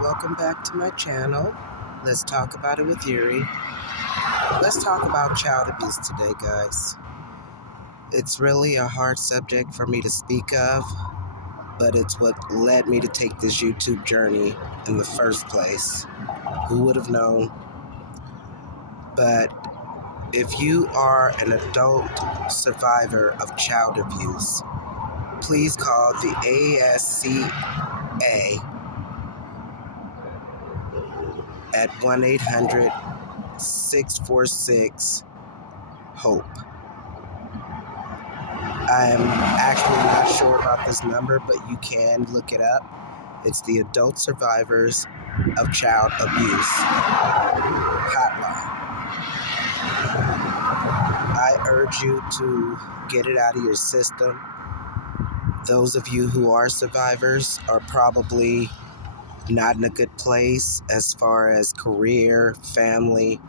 welcome back to my channel. Let's talk about it with Yuri. Let's talk about child abuse today, guys. It's really a hard subject for me to speak of, but it's what led me to take this YouTube journey in the first place. Who would have known? But if you are an adult survivor of child abuse, please call the ASCA at 1-800-646-HOPE. I am actually not sure about this number, but you can look it up. It's the Adult Survivors of Child Abuse Hotline. I urge you to get it out of your system. Those of you who are survivors are probably not in a good place as far as career, family.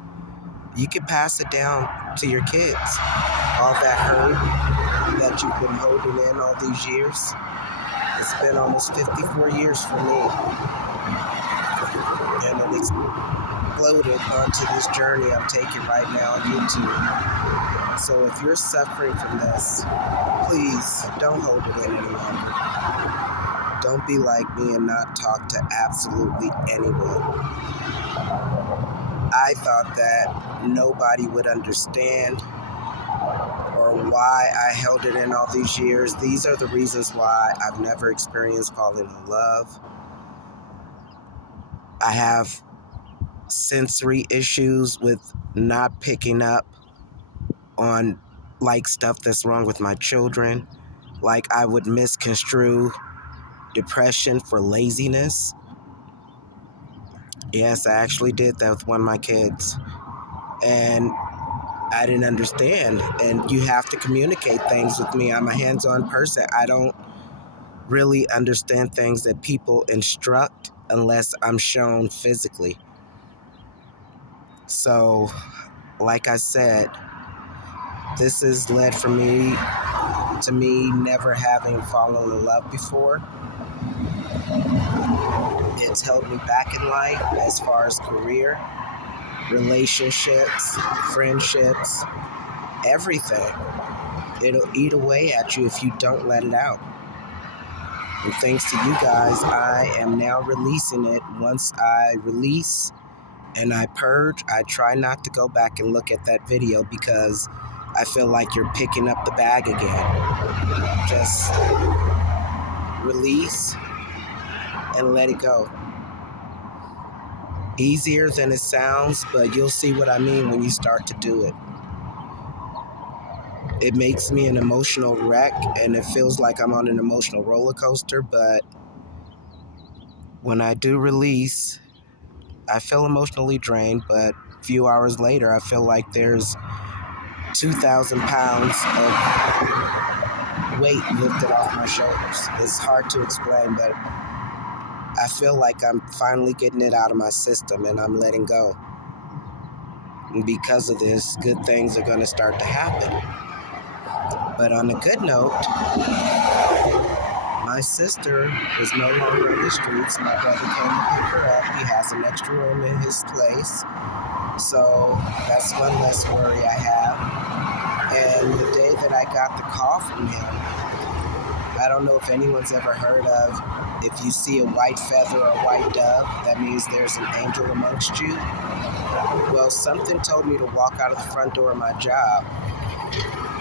You can pass it down to your kids. All that hurt that you've been holding in all these years. It's been almost 54 years for me. And it exploded onto this journey I'm taking right now on YouTube. So if you're suffering from this, please don't hold it in any longer. Don't be like me and not talk to absolutely anyone. I thought that nobody would understand or why I held it in all these years. These are the reasons why I've never experienced falling in love. I have sensory issues with not picking up on stuff that's wrong with my children. Like I would misconstrue depression for laziness. Yes, I actually did that with one of my kids. And I didn't understand. And you have to communicate things with me. I'm a hands-on person. I don't really understand things that people instruct unless I'm shown physically. So, like I said, this has led to me never having fallen in love before. It's held me back in life as far as career, relationships, friendships, everything. It'll eat away at you if you don't let it out. And thanks to you guys, I am now releasing it. Once I release and I purge, I try not to go back and look at that video because I feel like you're picking up the bag again. Just release and let it go. Easier than it sounds, but you'll see what I mean when you start to do it. It makes me an emotional wreck, and it feels like I'm on an emotional roller coaster, but when I do release, I feel emotionally drained, but a few hours later, I feel like there's 2,000 pounds of weight lifted off my shoulders. It's hard to explain, but I feel like I'm finally getting it out of my system and I'm letting go. And because of this, good things are going to start to happen. But on a good note, my sister is no longer in the streets. My brother came to pick her up. He has an extra room in his place. So that's one less worry I have. And the day that I got the call from him, I don't know if anyone's ever heard of, if you see a white feather or a white dove, that means there's an angel amongst you. Well, something told me to walk out of the front door of my job.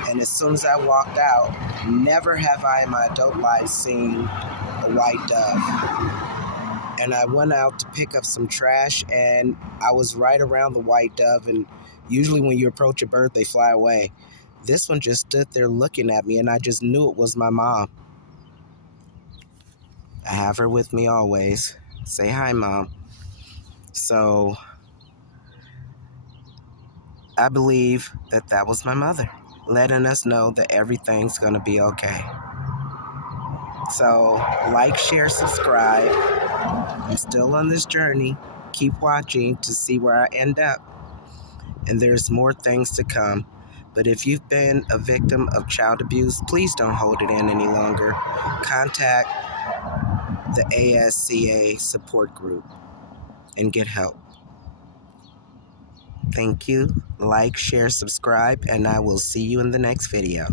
And as soon as I walked out, never have I in my adult life seen a white dove. And I went out to pick up some trash, and I was right around the white dove, and usually when you approach a bird, they fly away. This one just stood there looking at me, and I just knew it was my mom. I have her with me always. Say hi, Mom. So I believe that that was my mother, letting us know that everything's going to be okay. So like, share, subscribe. I'm still on this journey. Keep watching to see where I end up. And there's more things to come. But if you've been a victim of child abuse, please don't hold it in any longer. Contact the ASCA support group and get help. Thank you. Like, share, subscribe, and I will see you in the next video.